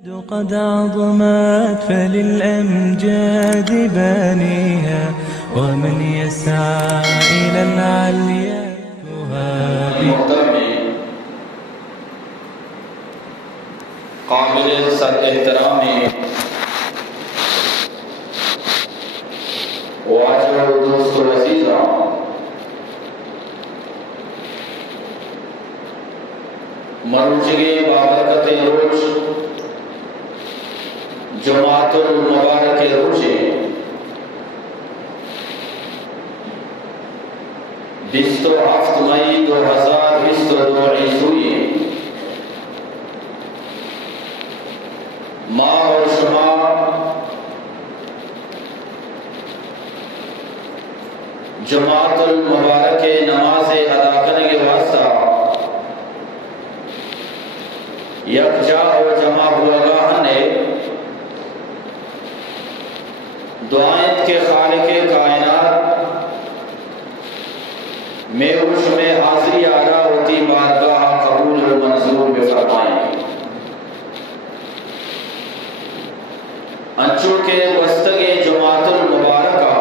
قد عظمت فللأمجاد بانيها ومن يسعى إلى العليا محترم قابل سر احترام واجب دوست و عزیزہ مروچگے بابرکت روچ جماعت المبارک روچے 27 مئی 2022 عیسوی ما اور شما جماعت المبارک نماز ادا کرنے کے واسطہ یکجا و جمع ہوا گاہ نے دعائیں کے خالق کائنات میں اس میں حاضری آرا ہوتی بارگاہ قبول و منظور بفرمائیں انچو کے وسطگ جماعت المبارکہ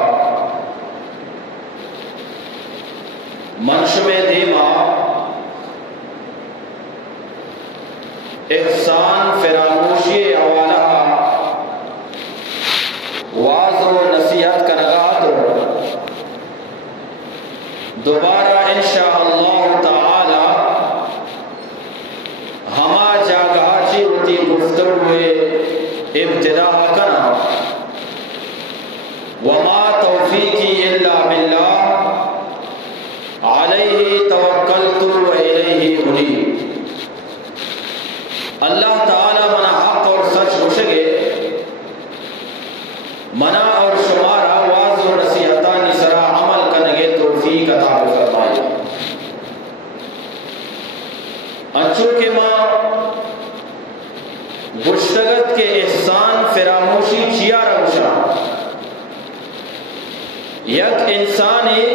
منشم دیما احسان فراموشی حوالہ واضح و نصیحت کا نگاہ تو دوبارہ انشاءاللہ تعالی ہما جاگہ چی ہوتی گفتگو ہوئے ابتدا کرنا وما توفیقی الا باللہ علیہ توکلت و الیہ انیب اللہ تعالی منا حق اور سچ ہوشگے منا اور شمارا واضح و نصیحتہ نسرا عمل کرنگے توفیق عطا فرمائے انچو کے ماں گشتگت کے احسان فراموشی چیا روشا یک انسانی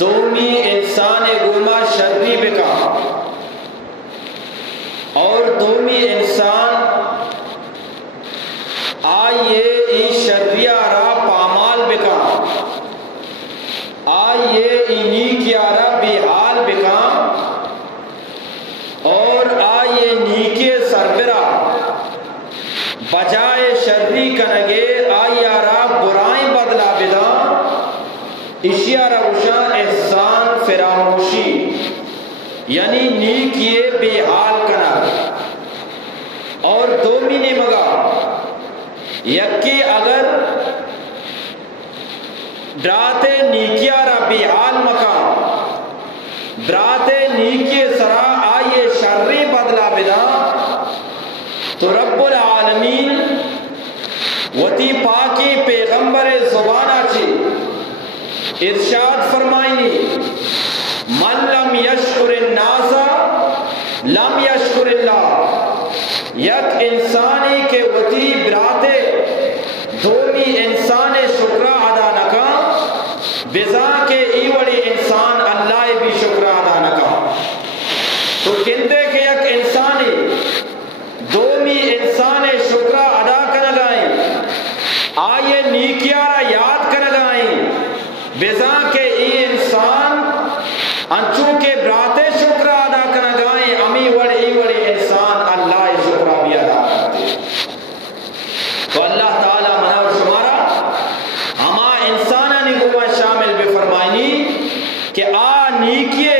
دومی انسان گوما شرری بکا اور دومی انسان آئیے ای شریعہ را پامال بکا آئیے ای نیکیہ را بحال بکا اور آئیے نیکی سربرا بجائے شرری کنگے آئیہ را برائیں بدلا بدا اشیاء روشان احسان فراموشی یعنی نیکیے بحال کنا اور دومی نے مگا یکی اگر براتے نیکیہ را بحال مکا براتے نیکی سرا آئیے شرری بدلا بدا تو رب العالمین وتی پاکی پیغمبر زبانہ چی ارشاد فرمائنی من لم یشکر الناس لم یشکر اللہ یک انسانی کے وتی براتے دومی انسان شکرہ ادا نکا بزا کے ایوڑی انسان اللہ بھی شکرہ ادا نکا تو کہتے کہ یک انسانی دومی انسان شکرہ ادا کرنگائیں آئیے نیکیارہ یاد کرنگائیں بزا کے ای انسان انچو کے براتے شکرہ ادا کرنگائیں امی وڑی ایوڑی انسان اللہ شکرہ بھی ادا کرتے تو اللہ تعالی منا و شمارا ہما انسانہ نگوہ شامل بفرمائنی کہ آ نیکیے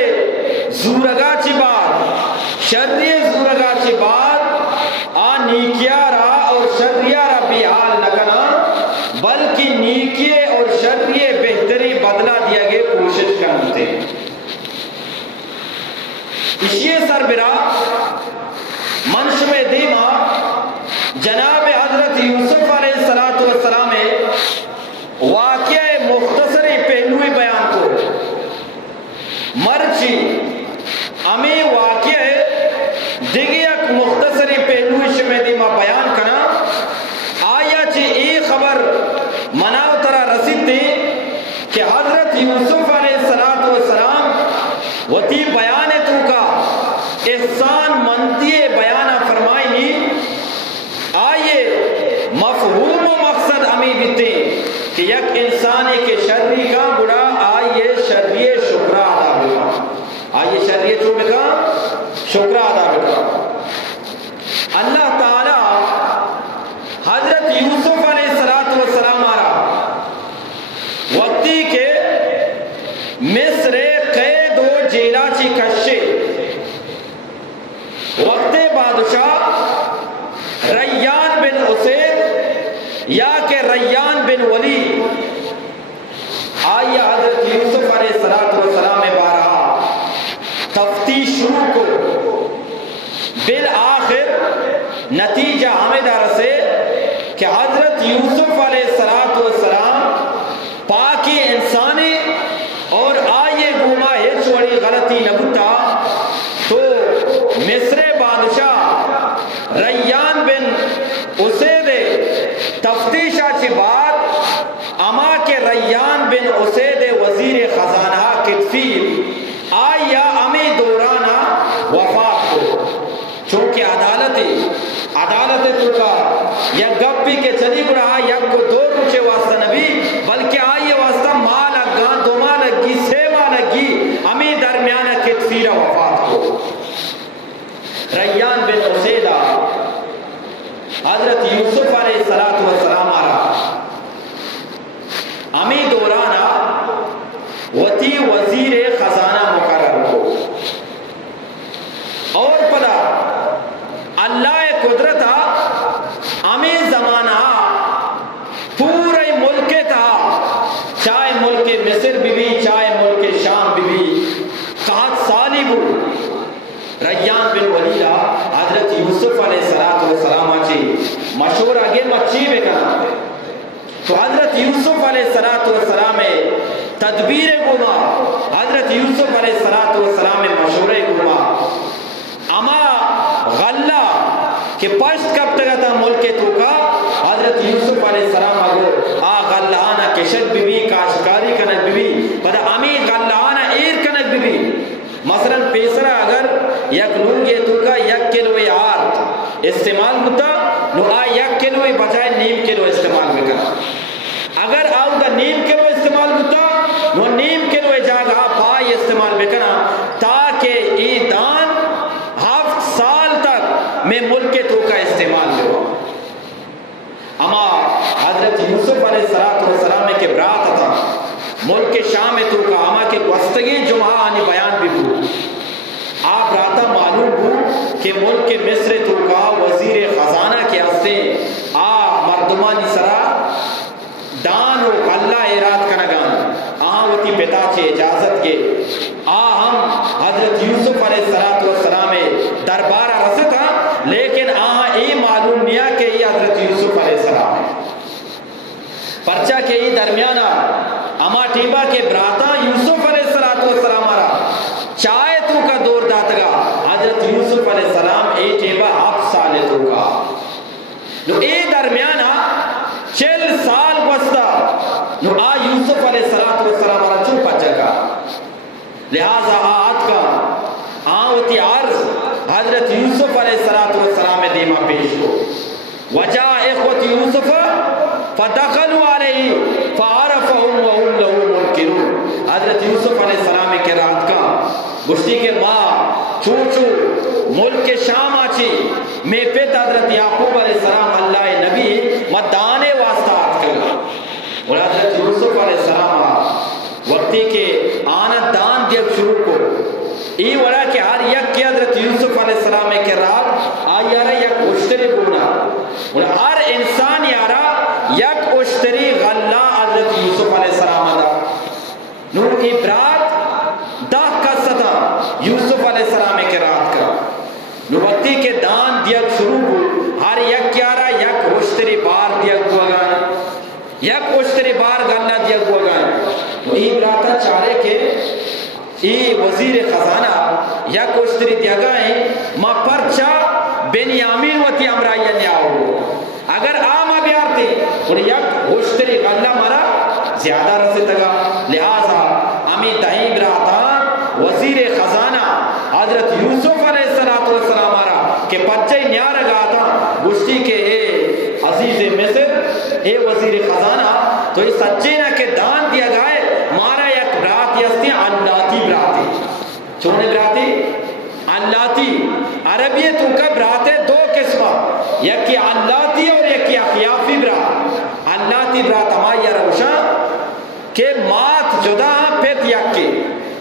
زورگا چی بات شرری زورگا چی بات آ نیکیارا اور شریارا بحال نکنا بلکہ نیکیے اور شریے بہتری بدلا دیا گے کوشش کرتے اسی سربراہ منشم دیما جناب حضرت یوسف علیہ السلام واقعہ مختصری پہلوی بیان کو مرچی امی واقعہ دیگی ایک مختصری پہلوی شمی دیما بیان کنا آیا چی ای خبر مناو ترہ رسید دی کہ حضرت یوسف علیہ السلام وتی بیان تو کا احسان منتی بیانہ فرمائی یا کہ ریان بن ولید آئیے حضرت یوسف علیہ السلام بارہا تفتیش شروع کو بالآخر نتیجہ ہمیں در سے کہ حضرت یوسف علیہ السلام پاکی انسانی اور آئیے گوما ہیچ وڑی غلطی نبتا تو مصر بادشاہ ریان بن اسید تفتیشہ چی بعد اما کے ریان بن اسید وزیر خزانہ کتفیل آیا امی دورانا وفات کو چونکہ عدالت تو کا یا گپی کے چلی گڑا یا کو دو روچے واسطہ نبی بلکہ آئیے واسطہ ماں لگا دو ماں لگی سے ماں لگی امی درمیان کتفیل وفات کو ریان بن اسیدہ حضرت یوسف علیہ السلام آرہا امی دورانا وتی وزیر خزانہ مقرر کو اور پدا اللہ قدرتا امی زمانہ پورے ملک تھا چاہے ملک مصر بھی چاہے ملک شام بھی قحط سالی بو ریان بن ولیدہ حضرت یوسف علیہ السلام چی مشہور آگے مچی بکنا تو حضرت یوسف علیہ السلام تدبیر گما حضرت یوسف علیہ السلام مشہور گما اما غلہ کہ پشت کب تک تھا ملک تو کا حضرت یوسف علیہ السلام اگو غلہ آنا کشت بھی کاشکاری کنک بھی پدا امی غلہ آنا ایر کنک بھی مثلا پیسرا اگر یک لونگے تو کا یک کلوی آرد استعمال ہوتا نو یک کلوی بجائے نیم کلو استعمال بکنا اگر آؤ دا نیم کلو استعمال ہوتا نو نیم کلو جاگہ پائی استعمال بکنا تاکہ ای دان 7 سال تک میں ملک تو کا استعمال ہوا اما حضرت یوسف علیہ السلام کے برات تھا ملک شام تو کا اما کے گستگی جمعہ آنی بیان بھی ہو آپ راتا معلوم ہو کہ ملک مصر تو کا وزیر خزانہ کے ہستے مردمانی سرا دان و غلہ اراد کنگان ہوتی پتا چھے اجازت کے ہم حضرت یوسف علیہ السلام دربارہ رستا لیکن ای معلوم نیا کہ یہ حضرت یوسف علیہ السلام پرچہ کے ای درمیانہ اما ٹیبا کے براتا یوسف علیہ السلام آرہا چاہے تو کا دور داتگا حضرت یوسف علیہ السلام اے ٹیبا 7 سال تو کا نو اے درمیانہ 40 سال بستا نو یوسف علیہ السلام آرہا چون پچھا کا لہذا آت کا ہوتی عرض حضرت یوسف علیہ السلام دیما پیش کو وجا اخوت یوسف فدخلوا علیہ فعرفهم وهم له منکرون حضرت یوسف علیہ السلام کے رات کا گشتی کے ماں چوچو ملک شام آچی میں پیت حضرت یعقوب علیہ السلام اللہ نبی مدانے واسطہ آت کرنا اور حضرت یوسف علیہ السلام وقتی کے آنا دان دیکھ شروع کو ای وڑا کہ ہر یک کی حضرت یوسف علیہ السلام کے رات آیارہ یک اشتری بونا اور ہر انسان یارہ یک اشتری غلہ حضرت یوسف علیہ السلام دا نور کی برات دہ قصتا یوسف علیہ السلام کے رات کا نو وقتی کے دان دیکھ شروع کو ہر یک یارہ یک اشتری بار دیکھ گوگان یک اشتری بار غلہ دیکھ گوگان ای براتا چارے کے ای وزیر خزانہ یا کوشتری دیگائیں ما پرچا بنیامین وتی امرائیہ نیاؤ اگر آما بیارتے اور یک کوشتری غلہ مرا زیادہ رسے تگا لہذا امی تہیم راتا وزیر خزانہ حضرت یوسف علیہ السلام آرہا کہ پچھے نیارہ گا تھا گشتی کے اے عزیز مصر اے وزیر خزانہ تو اس سچینہ کے دان دیا گائے مارا یک برات یستی اللاتی براتی چھوڑنے براتی اللاتی عربیتوں کا براتے 2 قسمہ یکی اللاتی اور یکی اخیافی برات اللاتی برات ہمائی روشا کہ مات جدا پیت یکی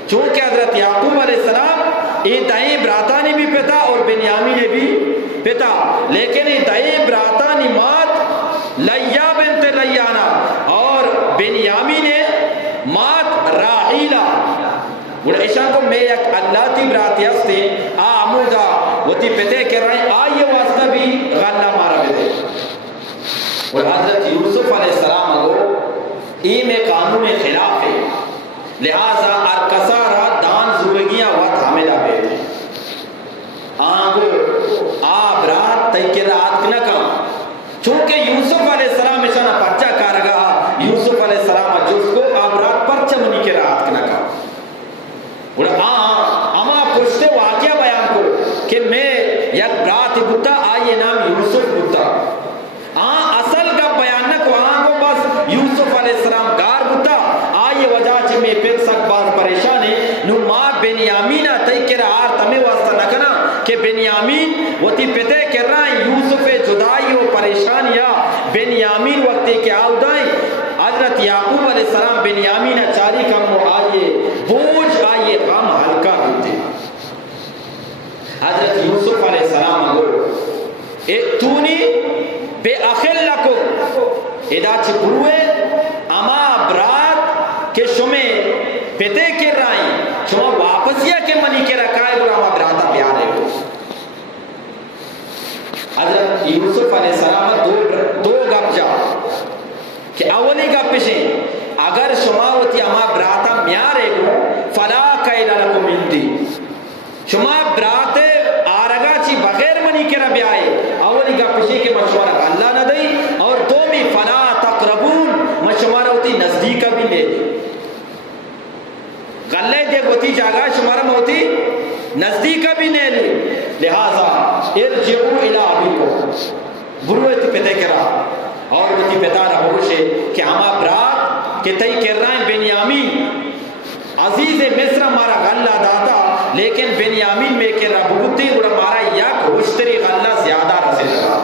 چونکہ حضرت یعقوب علیہ السلام یہ دائیں براتانی بھی پتا اور بنیامی نے بھی پتا لیکن یہ دائیں براتانی مات لیا بنت لیانا اور بنیامین مات راحیلا اور ایشان کو میں یک اللہ تی براتی ہستے آمودا وتی پتے کر رہے آئیے واسطہ بھی غلہ مارا بیدے اور حضرت یوسف علیہ السلام کو ای میں قانون خلاف ہے لہذا ارکسارا دان زوگیاں وقت حاملہ بیدے آنگو آب رات تیکے رات کنکا چونکہ یوسف علیہ السلام اشانہ پرچہ کارگا یوسف علیہ السلام جس کو آب رات پرچہ منی کے رات کنکا اور اما پرشتے واقعہ بیان کو کہ میں یک رات بتا آئیے نام یوسف بتا اصل کا بیان نہ کو آنگو بس یوسف علیہ السلام گار بتا آئیے وجہ چھ میں پھر سک بات پریشان ہے نو ماں بنیامینہ تیکے رات تمہیں واسطہ نہ کنا کہ بنیامین وتی پتے کر رہا ہے یوسف جدائی و پریشانیاں بنیامین وقتی کے آؤدائیں حضرت یعقوب علیہ السلام بنیامین چاری کم آئیے بوجھ آئیے غم ہلکا ہوتے حضرت یوسف علیہ السلام تونی بے اخل لکو ادا چھ بروے اما برات کے شمیں پتے کر رہا ہے شما واپسیہ کے منی کے رکھائے گو اما براتا پیارے ہو حضرت یوسف علیہ السلام دو گپ جا کہ اولی گپ پیشیں اگر شما وتی اما براتا میارے گو فلا قیل لکم اندی شما برات آرگا چی بغیر منی کے ربی آئے اولی گپ پیشیں کہ مشورہ اللہ نہ دئی اور دومی فلا تقربون مشورہ ہوتی نزدیک بھی لے گلے دے گوتی جاگا شمارا موتی نزدیک بھی نہیں لی لہذا ارجعو الى ابیکم بروے تی پتے کرا اور وہ تی پتا رہا ہوشے کہ ہما برات کہ تئی کر رہا ہے بنیامین عزیز مصر ہمارا غلہ داتا لیکن بنیامین میں کر رہا بگتی اور ہمارا یک ہوشتری غلہ زیادہ رسے لگا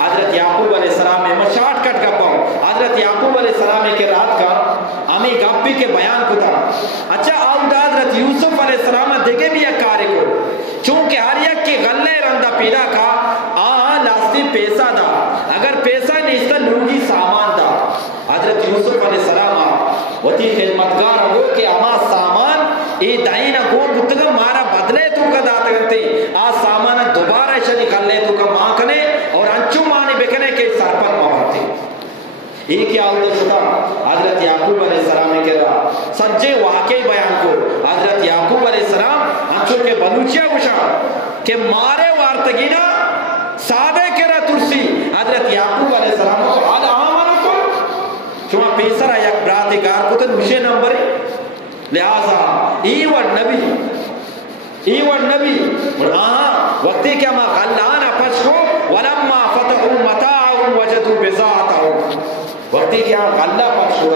حضرت یعقوب علیہ السلام میں شارٹ کٹ کا پاؤں حضرت یعقوب علیہ السلام کے رات کا ہمیں گپی کے بیان کو تھا اچھا آؤں حضرت یوسف علیہ السلام دیکھے بھی ایک کارے کو چونکہ ہر یک کے غلے رندہ پیدا کا لاستی پیسہ دا اگر پیسہ نہیں اس لوگی سامان دا حضرت یوسف علیہ السلام وتی خدمتگار ہو کہ اما سامان ای دائینا گو بتگا مارا بدلے تو کا داتا کرتے سامان دوبارہ شدی غلے تو کا ماں کنے اور انچو مانی بکنے کے سر پر مہارتے ایک کیا ہوتا شتا حضرت یعقوب علیہ السلام کے رہا سجے واقعی بیان کو حضرت یعقوب علیہ السلام انچو کے بلوچیا گوشا کہ مارے وارتگینا سادے کے رہا ترسی حضرت یعقوب علیہ السلام کو آدھا آمانا کو شما پیسرہ یک براتی کار کو تو نوشے نمبر لہذا ایوان نبی اور وقتی کہ ما غلانا پچھو ولما فتحوا متاعهم وجدوا بضاعتهم وقتی کہ غلہ پچھو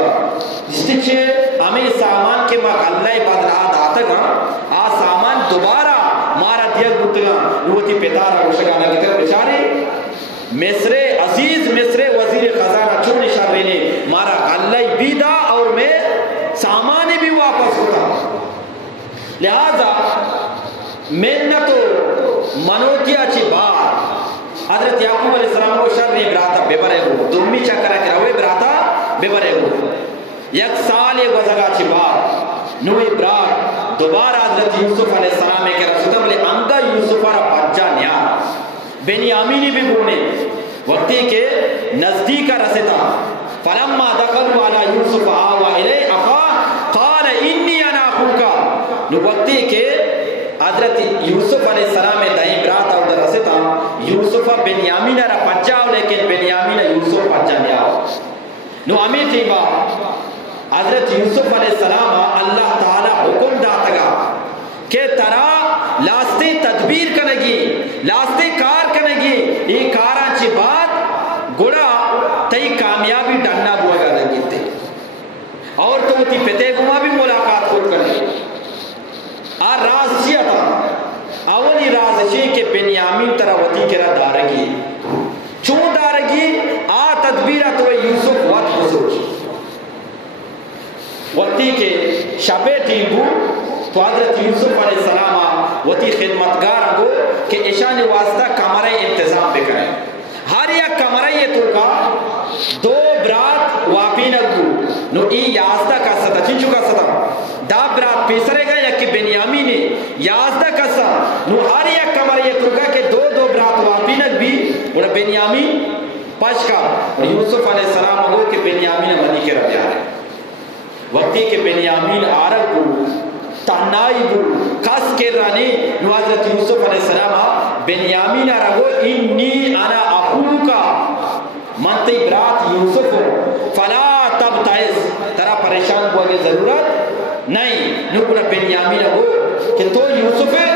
جس چھے ہمیں سامان کے ما غلہ بدلا داتا گا سامان دوبارہ مارا دیت بودتا وہ تی پیتارا روشگا لگتا ہے بچارے مصر عزیز مصر وزیر خزانہ چون شررینے مارا غلہ بیدا اور میں سامانی بھی واپس ہوتا لہذا محنتو منوتیا چی بار حضرت یعقوب علیہ السلام کو شر نہیں براتا ببرے ہو دمی چکرہ کرا ہوئے براتا ببرے ہو یک سال ایک وزگا چی بار نوی برات دوبارہ حضرت یوسف علیہ السلام کے رسولتا بلے انگا یوسف را بچہ نیار بنیامینی بھی بونے وقتی کے نزدیک رسیتا فلما دخلوا على يوسف آوا إليه أخاه قال إني أنا أخوك نو وقتی کے حضرت یوسف علیہ السلام دائیں برات اور درستا یوسف بنیامین را پچاو لیکن بنیامین یوسف پچا لیا نو امی تیبا حضرت یوسف علیہ السلام اللہ تعالی حکم داتا گا کہ ترا لاستی تدبیر کنگی لاستی کار کنگی یہ کارا چی بات گڑا تئی کامیابی ڈنڈا بوئے گا لگی تے اور تو تی پتے گما بھی ملاقات خود کرنے راز چیا تھا اولی راز چی کہ بنیامین ترا وطی کرا دارگی چون دارگی تدبیرہ تو یوسف وقت بزرگ وقتی کے شبے ٹیمبو تو حضرت یوسف علیہ السلام وتی خدمتگار گو کہ اشان واسطہ کمرے انتظام بکریں ہر یک کمرے تو کا دو برات واپی نگو نو ای یازدہ کسا چنچو کسا دا برات پیسرے گا یک بنیامین یازدہ کسا نو ہر یک کمرے تو کا کہ دو دو برات واپی نگ بھی اور بنیامین پشکا یوسف علیہ السلام ہو کہ بنیامین منی کے رب جا رہے وقتی کہ بنیامین آرک بو تہنائی بو کس کے رانی نو حضرت یوسف علیہ السلام بنیامین آرکو انی انا اخوکا منتی برات یوسف فلا تب تائز ترا پریشان ہوا کہ ضرورت نہیں نو کنا بنیامین آرکو کہ تو یوسف ہے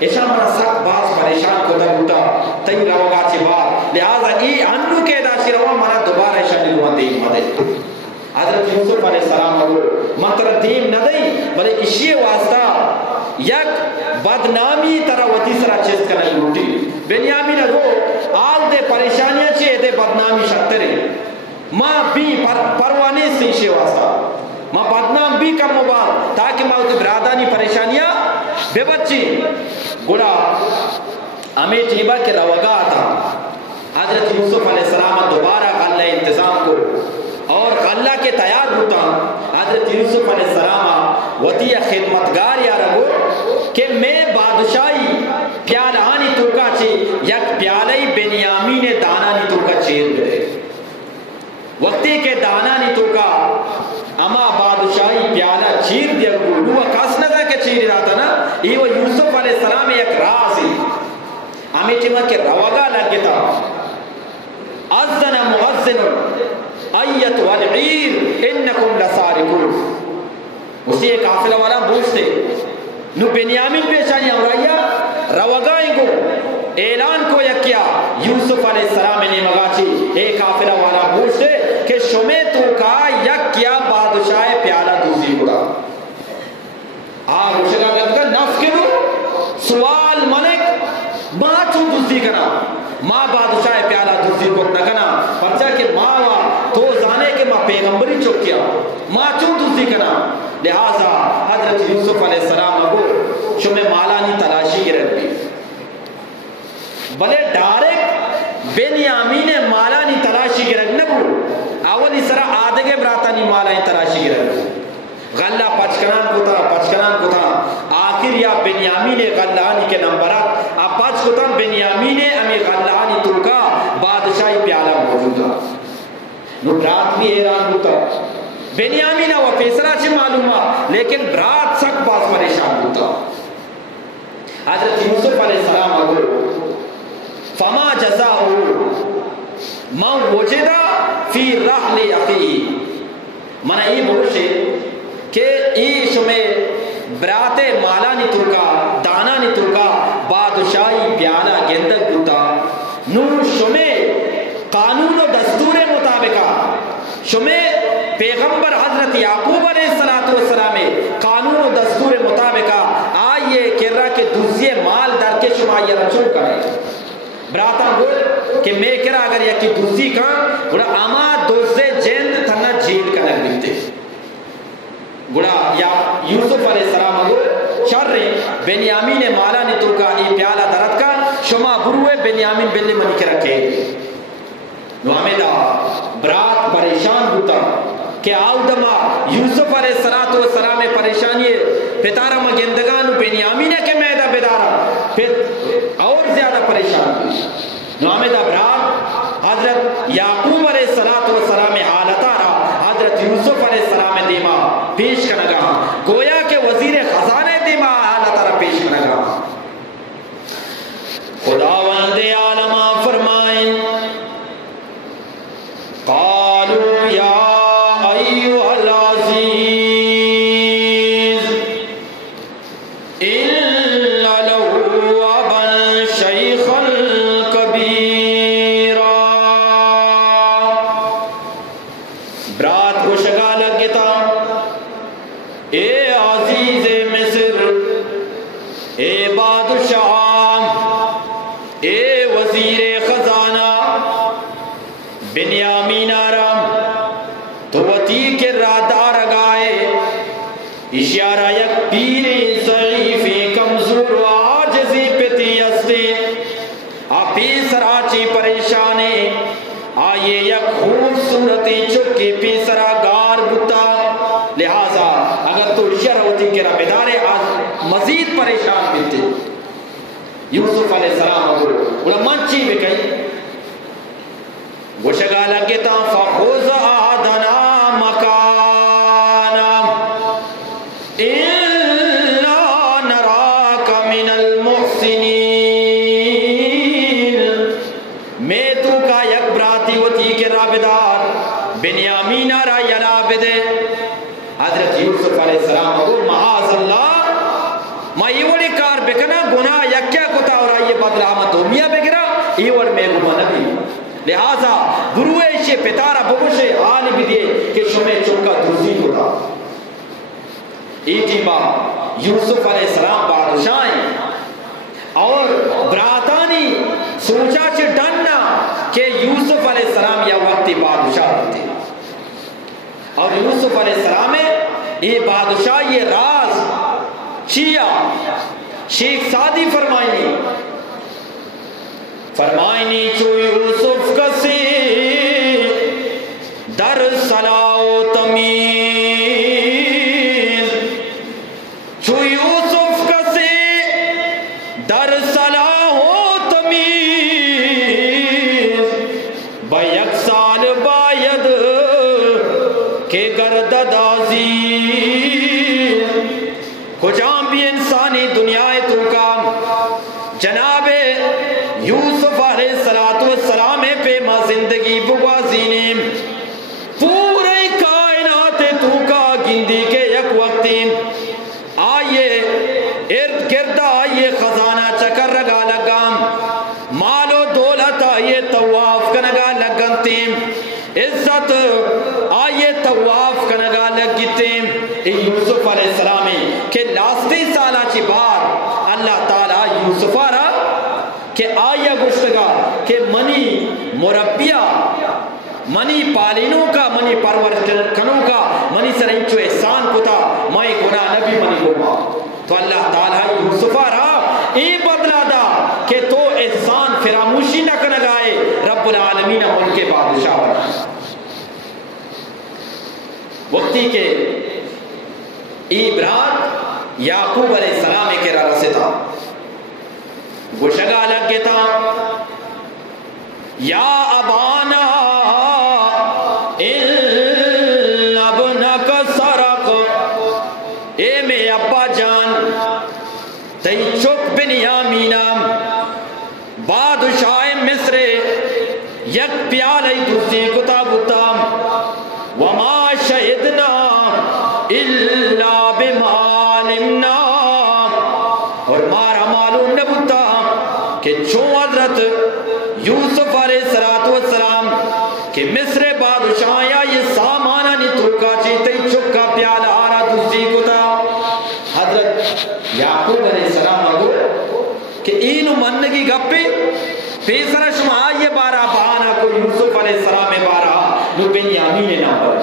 ایشا منا سخت باز پریشان کو در ہوتا تی روگا چی بات لہذا ای انو کے داشی روا منا دوبارہ ایشا نلوان دیم مدد حضرت یوسف علیہ السلام کو منتر دیم نہ دئی بلے اشی واسطہ یک بدنامی طرح وتی سرا چیز کرنا لوٹی بنیامین کو آل دے پریشانیاں چے دے بدنامی شترے ماں بھی پروانے سے اشی واسطہ ماں بدنام بھی کم مباد تاکہ ماں ہوتی برادانی پریشانیاں بے بچی گوڑا ہمیں جیبا کے روگا آتا حضرت یوسف علیہ السلام دوبارہ اللہ انتظام کو اور اللہ کے تیار ہوتا حضرت یوسف علیہ السلام وطیہ خدمتگار یا رہو کہ میں بادشاہی پیالانی ترکا چی یک پیالی بنیامین دانانی ترکا چیر دے وقتی کے دانانی ترکا اما بادشاہی پیالا چیر دیا گو وہ کس نظر کے چیر رہتا نا یہ وہ یوسف علیہ السلام ایک راز ہی ہمیں چیمہ کے روگا لگتا اذن مؤذن ایت والعیر انکم لسارقون اسی ایک قافلہ والا بوجھتے نو بنیامین پیشانی امرائیہ روگائیں کو اعلان کو یکیا یوسف علیہ السلام نے مگاچی ایک قافلہ والا بوجھتے کہ شمی تو کا یکیا بادشاہ پیالہ دوزی ہوگا آگ روشگا کہتا نفس کے دو سوال ملک ماں چون دوزی کنا ماں بادشاہ پیالہ دوزی کو نکنا پرچہ کہ ماں تو زانے کے ماں پیغمبری چکیا ماں چون دوزی کنا لہذا حضرت یوسف علیہ السلام کو شمی مالانی تلاشی گرد بھی بلے ڈائریکٹ بنیامین مالانی تلاشی گرد نبو اولی سرا آدھگے براتانی مالانی تلاشی گرد غلہ پچکنان کو تھا آخر یا بنیامین غلانی کے نمبرات اب پچ کو تھا بنیامین امی غلانی ترکا بادشاہی پیالہ موجود تھا نو برات بھی ایران ہوتا بنیامین و پیسرا چی معلومہ لیکن برات سک باز پریشان ہوتا حضرت یوسف علیہ السلام اگر فما جزاؤ من وجدہ فی رحل اخی منہ ای بوشے کہ ای شمیں برات مالانی ترکا دانانی ترکا بادشاہی پیالہ گندگ ہوتا نو شمیں قانون و دستور مطابقہ شمیں پیغمبر حضرت یعقوب علیہ السلام قانون و دستور مطابقہ آئیے کہہ رہا کہ دوسری مال در کے شما یہ رچو کرے براتا گول کہ میں کہہ رہا اگر یکی دوسری کام گوڑا اما دوسرے جیند تھنا جیل کا لگ لکھتے گوڑا یا یوسف علیہ السلام گول شر بنیامین مالا نے تو کا ای پیالہ درد کا شما بروے بنیامین بلی منی کے رکھے نو ہمیں دا برات پریشان ہوتا کہ آؤدما یوسف علیہ السلام پریشانی پتارا مگندگان بنیامین کے میدہ بیدارا پھر اور زیادہ پریشان ہوئی نو ہمیں دا برات حضرت یعقوب علیہ السلام حالتا رہا حضرت یوسف علیہ السلام دیما پیش کرنگا گویا کہ وزیر خزانے دیما حالتا رہا پیش کرنگا خداوند عالمہ فرمائیں قالوا یا ایوہ العزیز ان لہو ابا شیخا کبیرا برات کو شگا لگتا اے عزیز مصر اے بادشاہ اے وزیر خزانہ بنیامین آرام تو وطی کے رادار گائے اشارہ یک پیر ضعیف کمزور و عاجزی پتی استے آپی سرا چی پریشانے آئیے یک خوبصورتی چکی پی سرا گار بتا. لہذا اگر تو شر ہوتی کہ رب دارے آج مزید پریشان بیتے. یوسف علیہ السلام کو بڑا منچی بھی کئی وہ شگا لگتا فخوز آدنا مکانا الا نراک من المحسنین. میں تو کا یک براتی ہوتی کہ رابدار بنیامین را یلا بدے. حضرت یوسف علیہ السلام کو معاذ اللہ ما یہ وڑی کار بکنا گناہ یکیا کتا اور آئیے بدل آمد ہومیا بگرا یہ وڑ میں گمہ نبی. لہذا گروہ شے پتارا بگوشے آل بھی دیے کہ شمیں چونکا درزی ہوتا. ایجی با یوسف علیہ السلام بادشاہیں اور براتانی سوچا چھ ڈننا کہ یوسف علیہ السلام یا وقتی بادشاہ ہوتے. اور یوسف علیہ السلام یہ بادشاہ یہ راز چیا شیخ سعدی فرمائنی چو یوسف کسی در صلاح تمیز. چو یوسف کسی در صلاح تمیز با یک سال باید کہ گردد عزیز. کجام بھی انسانی دنیا تو کا جناب یوسف علیہ السلام پہ ما زندگی بگوازینیم پورے کائنات تو کا گندی کے یک وقتی آئیے ارد گرد آئیے خزانہ چکر رگا لگام مال و دولت آئیے طواف کنگا لگنتیم عزت آئیے طواف کنگا لگتیم. یوسف علیہ السلام کہ لاستی سالہ چی بار اللہ تعالیٰ یوسف آرہ کہ آیا گشتگا کہ منی مربیہ منی پالینوں کا منی پرورکنوں کا منی سرنچو احسان کتا مائی گناہ نبی منی گوما. تو اللہ تعالیٰ یوسف آرہ ای بدلا دا کہ تو احسان فراموشی نہ کنگائے رب العالمین ملک کے بادشاہ بنا. وقتی کے برات یعقوب علیہ السلام کے رہا سے تھا گوشگا لگ گتا یا ابانا ان ابنک سرق. اے میں ابا جان تی چک بنیامینہ بادشاہ مصر یک پیالی دوسری کتابتا وما شہدنا الا بما علمنا. اور مارا معلوم نبوتا کہ چون حضرت یوسف علیہ السلام کہ مصر بادشاہ یا یہ سامانا نہیں توکا چیتے چکا پیالا آرہ دوسری کتا. حضرت یعقوب علیہ السلام اگر کہ اینو منگی گپے پیسرہ شما آئیے بارا بہانا کو یوسف علیہ السلام بارا نو بنیامین نام پر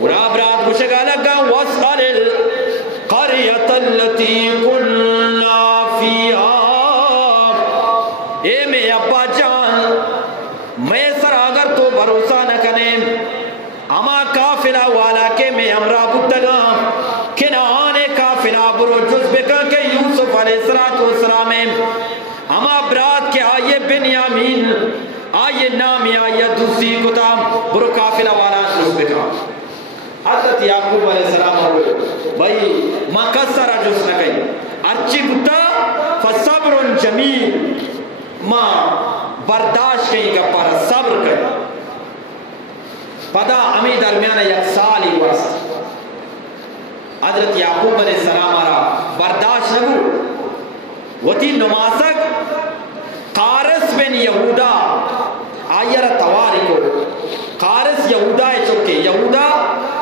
برابرات مشکا لگا وَاسْأَلِ الْقَرْيَةَ الَّتِي كُنَّا فِيهَا. اے میں ابا جان میں سر اگر تو بھروسہ نہ کنے اما کافلہ والا کے میں امرا بتگا کہ نہ آنے کافلہ برو جز بکا کہ یوسف علیہ السلام اما برات کے آئیے بنیامین آئیے نامی آئیے دوسری کتاب برو کافلہ والا جز بکا. حضرت یعقوب علیہ السلام ہوئے بھائی مکسر جس نہ کہیں ارچی بتا فصبر جمیل ماں برداشت کہیں کا پارا صبر کہیں پدا امی درمیان یک سالی وست. حضرت یعقوب علیہ السلام آرہ برداشت نبو وطی نماسک قارس بن یہودا آئیر تواری کو قارس یہودا چکے یہودا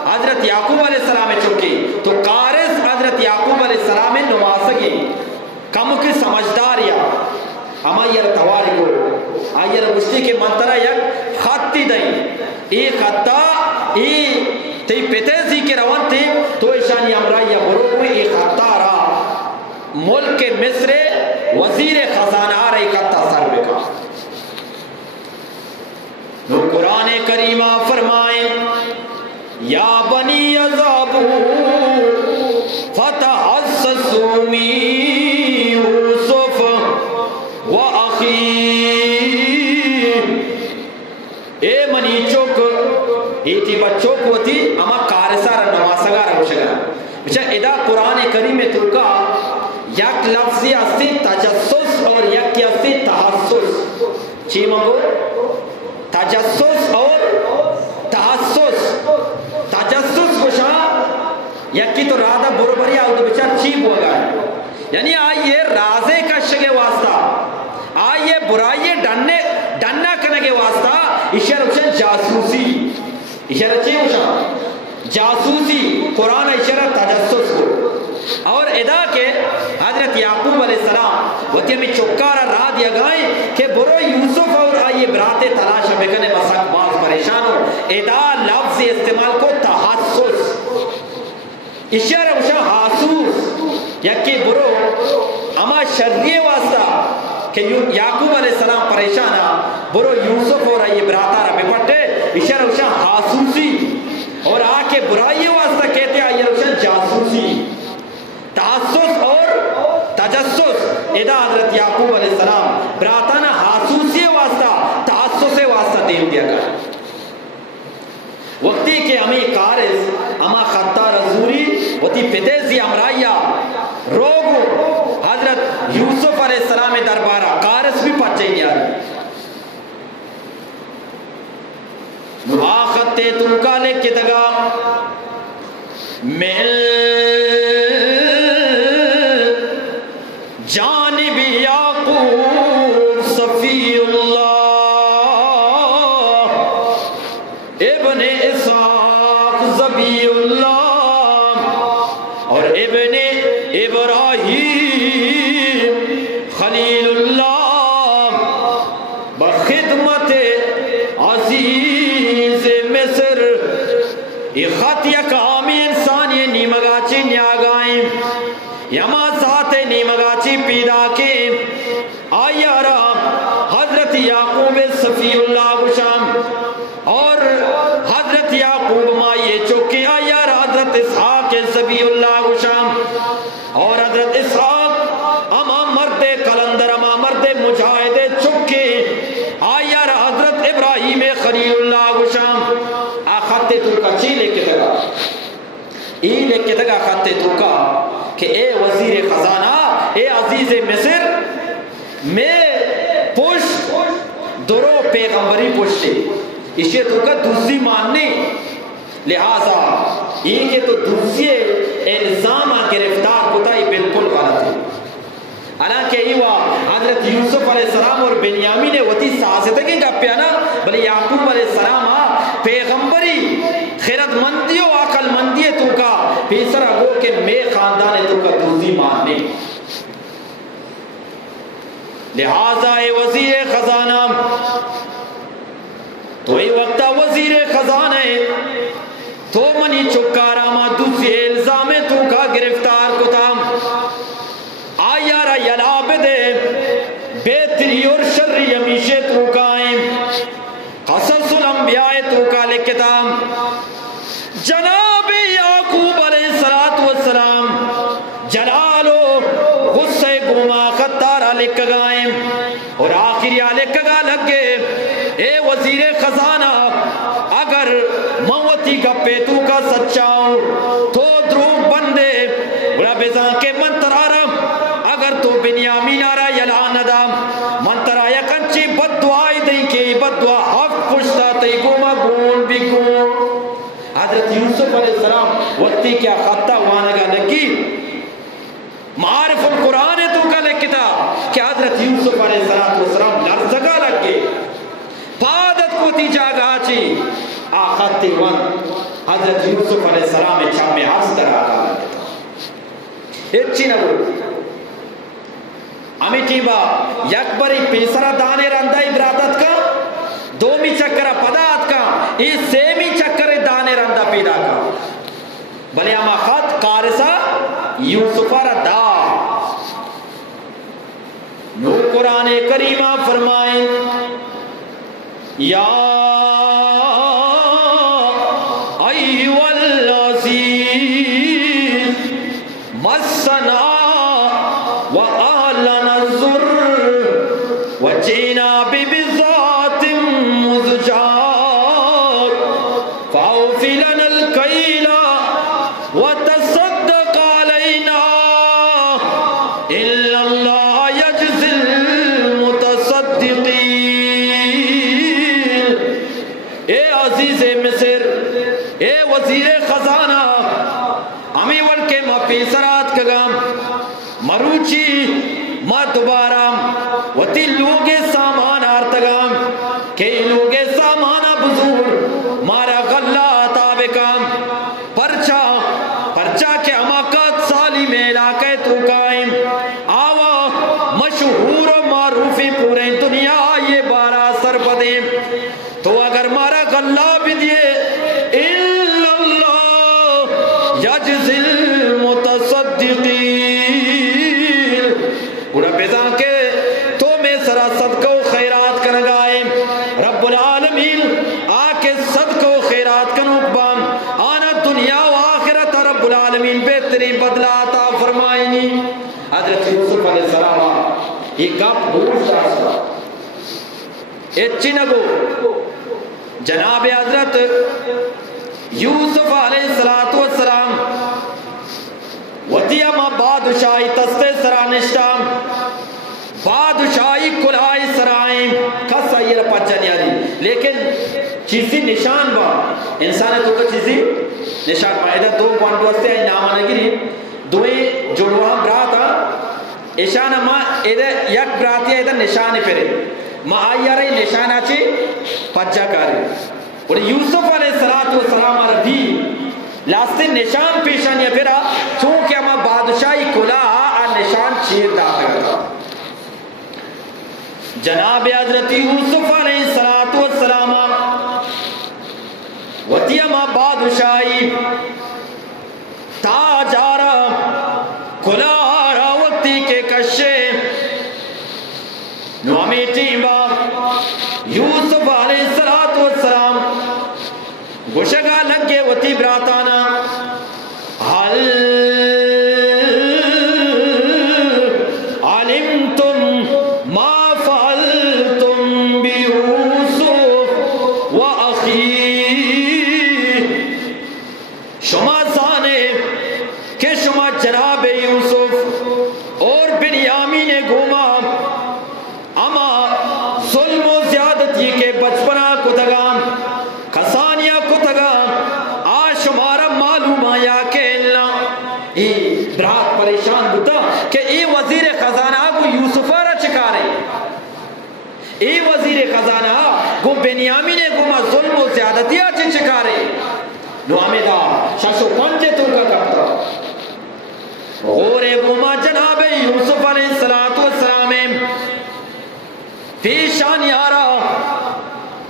حضرت یعقوب علیہ السلام چکے تو قارس حضرت یعقوب علیہ السلام نماسکی کم کی سمجھداریا اما یہ تواری کو آئیر مشتی کے منترہ یک خطی دیں ای خطا ای تی پیتیزی کے روان تھی تو اشانی امرائی یا بروکوی ای خطا را ملک مصر وزیر خزانہ رہی کا تصر بکا نو قرآن کریمہ فرمائیں یا بنی یذہبوا فتحسسوا من یوسف وأخیہ اے منی چوک ایتی بچوک ہوتی اما کارسار نواسگار ہوشگا بچہ ادا قرآن کریم ترکا یک لفظی اسی تجسس اور یک اسی تحسس چی مانگو تجسس اور تحسس تجسس گوشا یکی تو رادہ بربری آؤ تو بچہ چیب ہوگا یعنی آئیے رازے کشگے واسطہ آئیے برائیے ڈننا کنگے واسطہ اشار اچھا جاسوسی اشار اچھے اچھا جاسوسی قرآن اشارہ تجسس کو اور ادا کے حضرت یعقوب علیہ السلام وطی میں چکارہ راہ دیا گائیں کہ برو یوسف اور آئیے برات تلاش بکنے مساق باز پریشان ہو ادا لفظ استعمال کو تحسس اشارہ اچھا حاسوس یکی برو اما شرعی واسطہ کہ یعقوب علیہ السلام پریشان برو یوسف اور آئیے براتا رہا بپٹے اشارہ اچھا حاسوسی اور آکے برائی واسطہ کہتے ہیں آئیے اچھا جاسوسی تحسس اور تجسس ادا حضرت یعقوب علیہ السلام براتانا حاسوسی واسطہ تحسس واسطہ دین دیا گیا وقتی کہ ہمیں کارز اما خطہ رزوری وقتی پتیزی امرائیہ روگو حضرت یوسف علیہ السلام دربارہ کارز بھی پچے نہیں آ رہی آختے تم کا لے کے دگا مل جانب یعقوب صفی اللہ ابن اسحاق ذبی اللہ اور ابن ابراہیم خلیل اللہ بخدمت عزیز مصر یہ خط یک عامی انسان یہ نیمگاچی نیاگائیں یما ذات نیمگاچی پیدا کے آیا رہا حضرت یعقوب صفی اللہ گشام اور حضرت یعقوب مائیے چوکے آیا رہا حضرت اسحاق ذبی اللہ گشام اور حضرت اسحاق اما مرد کلندر اما مرد مجاہد چوکے آیا رہا حضرت ابراہیم خلیل اللہ گشام خطے تو کا چی لے کے دگا ای لے کے دگا خطے تو کا کہ اے وزیر خزانہ اے عزیز مصر میں پشت درو پیغمبری پشتے اسے تو کا دوسری ماننے لہذا یہ کہ تو دوسری الزام گرفتار ہوتا ہے بالکل غلط ہے حالانکہ یہ حضرت یوسف علیہ السلام اور بنیامین نے وتی سازدگی کا پیانا بلے یعقوب علیہ السلام پیغمبری خیرت مندی و عقل مندی تو کا پیسرہ گو کہ میں خاندان تو کا دوزی ماننے لہذا اے وزیر خزانہ تو ای وقتا وزیر خزانہ ہے تو منی چکارا ما دوسری الزام تو کا گرفتار کو تھا آیا را یلاب دے بہتری اور شری ہمیشہ تو قائم قصص الانبیاء تو کا لکھتا جناب یعقوب علیہ السلام جلال و غصہ گما خطارہ لکھ گائیں اور آخری لکھ گا لگے اے وزیر خزانہ اگر موتی کا پیتو کا سچاؤں تو دروغ بندے بڑا بیزان کے منترارم اگر تو بنیامین آرہ یلاندہ منترہ یکنچی بد دعائی دیں کہ بد دعا حق پشتا تی گوما گون بھی گون حضرت یوسف علیہ السلام وقتی کیا خطہ وانگا لگی معارف القرآن تو کا لکھتا کہ حضرت یوسف علیہ السلام لرزگا لگے پادت کو تی جاگا چی آختی ون حضرت یوسف علیہ السلام چاہمے عرض در آگا لگتا ایک چی نبو ہمیں ٹیبا یک بری پیسرہ دانے رندائی برادت کا دومی چکر پدات کا اس سیمی چکر دانے رندہ پیدا کا بلے اما خط کارسا یوسف را دا قرآن کریمہ فرمائیں یا ایھا العزیز مسنا وأهلنا الضر وجئنا ببضاعة مزجاة فأوف لنا الكيل وتصدق علينا إن الله يجزي المتصدقين. اے عزیز مصر، اے وزیر خزانہ، ہمیں ور کے مفیسرات کگام مروچی ما دوبارہ وتی لوگے سامان آرتگام کہ لوگے سامانہ بزور مارا غلہ تابکام پرچا کے حماقت سالی میں علاقے تو قائم آوا مشہور و معروفی پورے دنیا یہ بارہ سر بدیں تو اگر مارا غلہ بھی دیے اِلَّا اللَّهُ يَجْزِي الْمُتَصَدِّقِينَ. پورا بیزاں کے تو میں سرا صدقہ و خیرات کرنگائیں رب العالمین آکے صدقہ و خیرات کنو بام آنا دنیا و آخرت رب العالمین بہترین بدلہ عطا فرمائنی. حضرت یوسف علیہ السلام یہ گپ بھول جاسا اچنگو جناب حضرت یوسف علیہ السلام وطیہ ما بادشاہی تستے سرانشتام بادشاہی کلائی سرائیں کھسا یہ رپا جنیاری لیکن چیزی نشان با انسان تو کا چیزی نشان با ادھا دو پوانٹو ہستے ہیں ناما نگری دوئے جڑوہاں براتا اشانہ ما ادھا یک براتی ہے ادھا نشانی پھرے ما آئی رہی نشان آچی پجا کاری اور یوسف علیہ السلام عربی لاستے نشان پیشان یا پھرا چونکہ ہما بادشاہی کلا نشان چیر داتا کرتا. جناب حضرت یوسف علیہ السلام وطی ہما بادشاہی تاجارا کلا آرہ وقتی کے کشے نوامی ٹیمبا یوسف علیہ السلام گوشگا لگے وطی براتانا حل علمتم ما فعلتم بیوسف و اخیہ. شما زانے کہ شما جناب یوسف اور بنیامین گوما اما ظلم و زیادتی کے بچپنا کو دگام خسانیہ کو دگام آشمارا معلوم آیا کہ اللہ یہ برات پریشان بتا کہ یہ وزیر خزانہ کو یوسف آرہ چکارے یہ وزیر خزانہ کو بنیامین گوما ظلم و زیادتی آچے چکارے نو آمیدہ شاشو پنجے تو کا کرتا غور گوما جناب یوسف علیہ السلام پیشان یارا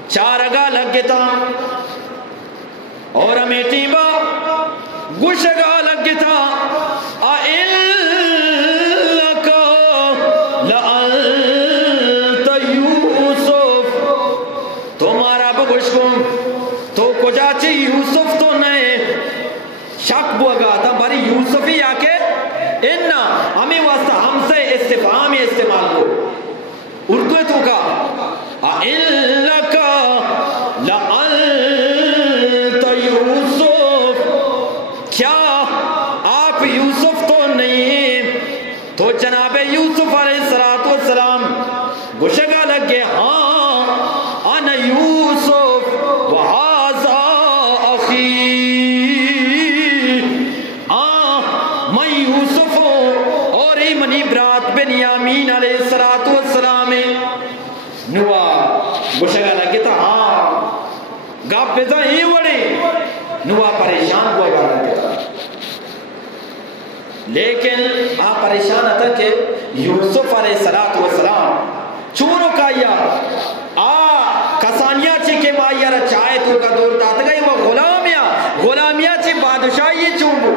چارگا لگتا اور امیٹی با گوشگا لگتا اِلَّكَ لَأَنْتَ یوسف تمہارا بگوشکم تو کجا چی یوسف تو نئے شک بوگا تھا بری یوسفی آکے انہا ہمیں واسطہ ہم سے استفہامی استعمال کو اردو تو کا اِلَّكَ لَأَنْتَ یوسف کیا آپ یوسف تو نہیں تو جناب یوسف علیہ السلام گوشگا لگے ہاں انا یوسف وہذا اخی میں یوسف ہوں اور ہی منی برات بنیامین علیہ السلام نوا گوشگا لگے تا ہاں گاپ بیزا ہی وڑے نوا پریشان کو گا لگے تا لیکن آپ پریشان تھا کہ یوسف علیہ السلام چونو کایا کسانیا چی کے مایا را چاہے تو کا دور تات گئی وہ غلامیہ چی بادشاہی چونبو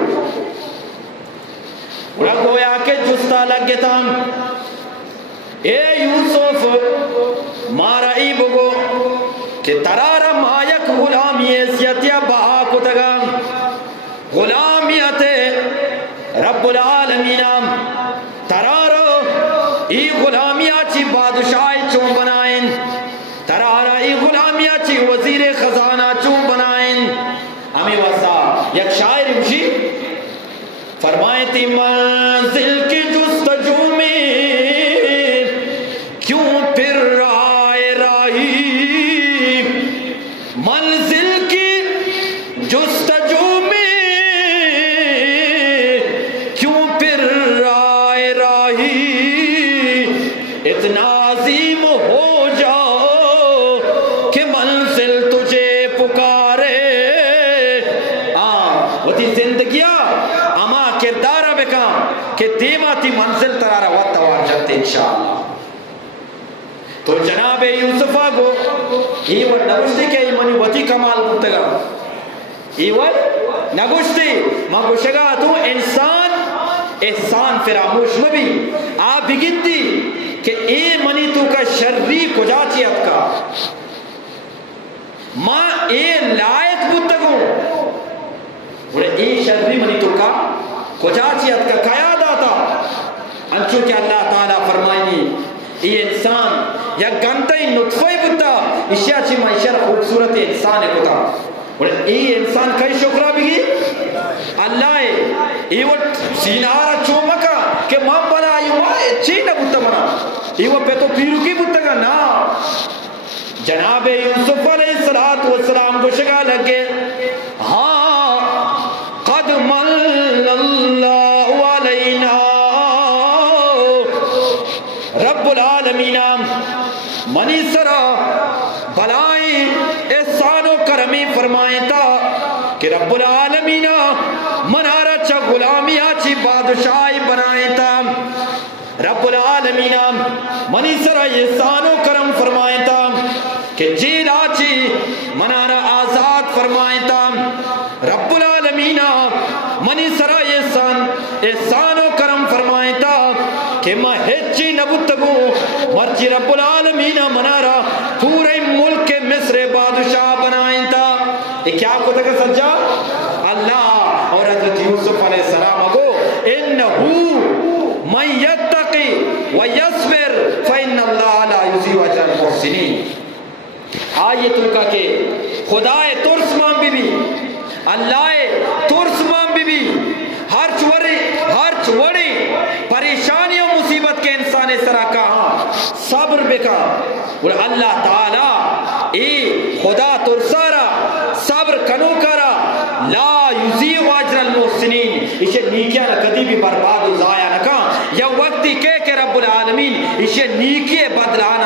گویا کہ جستا لگ گتا اے یوسف مارا ای بگو کہ ترارا مایک غلامی سیتیا بہا کتگا غلامیت رب العالمین ترارو ای غلامیہ چی بادشاہ چون بنائیں ترارا ای غلامیہ چی وزیر خزانہ چون بنائیں ہمیں واسا یک شاعر مشی فرمائے تھی منزل کی جستجو میں کیوں پھر رائے راہی منزل کی جستجو میں کیوں پھر رائے راہی اتنا عظیم ہو جاؤ کہ منزل تجھے پکارے وتی زندگیہ اما کردارہ بکام کہ دیما تی منزل ترارا وقت توار جاتے انشاءاللہ. تو جناب یوسفہ کو ایوہ نگوشتی کہ ایمانی وطی کمال متگا ایوہ نگوشتی ما گوشگا تو انسان احسان فراموش مبی آپ بگندی کہ اے منی تو کا شرری کجاچیت کا ما اے لائق متگو بڑے ای شرری منی تو کا کجاچیت کا قیاد آتا انچو کہ اللہ تعالیٰ فرمائنی ای انسان یا گنتای نطفہ بتا اشیاء چی معیشہ خوبصورت انسان کتا بڑے ای انسان کئی شکرہ بگی اللہ ای وہ سینارہ چومکا کہ ماں بنا ایوہ چی نہ بتا بنا ایوہ پہ تو پیرو کی بتا گا نا جناب یوسف علیہ السلام کو شکا لگے ہاں قد من اللہ علینا رب العالمین منی سرا بلائی احسان و کرمی فرمائیں تا کہ رب العالمین منارا چا غلامی آچی بادشاہی بنائیں تا رب العالمین منی سرا احسان و کرم فرمائیں تا کہ جیل آچی منارا آزاد فرمائیں تا رب العالمین منی سرا احسان و کرم فرمائیں تا کہ میں ہچی نبتگو مرچی رب العالمین منارا پورے ملک کے مصر بادشاہ بنائیں تا یہ کیا کو تک سجا اللہ اور حضرت یوسف علیہ السلام کو انہو من یتقی ویصبر فإن اللہ لا یضیع اجر المحسنین. آئیے تو کا کہ خدای ترسمان بی اللہ ترسمان بی ہر چوڑی پریشانی و مصیبت کے انسان سرا کہاں صبر بکا اور اللہ تعالی اے خدا ترسارا صبر کنو کرا لا یضیع اجر المحسنین اسے نیکیاں نہ کدی بھی برباد و ضائع نہ کہاں یا وقتی کہ رب العالمین اسے نیکی بدلہ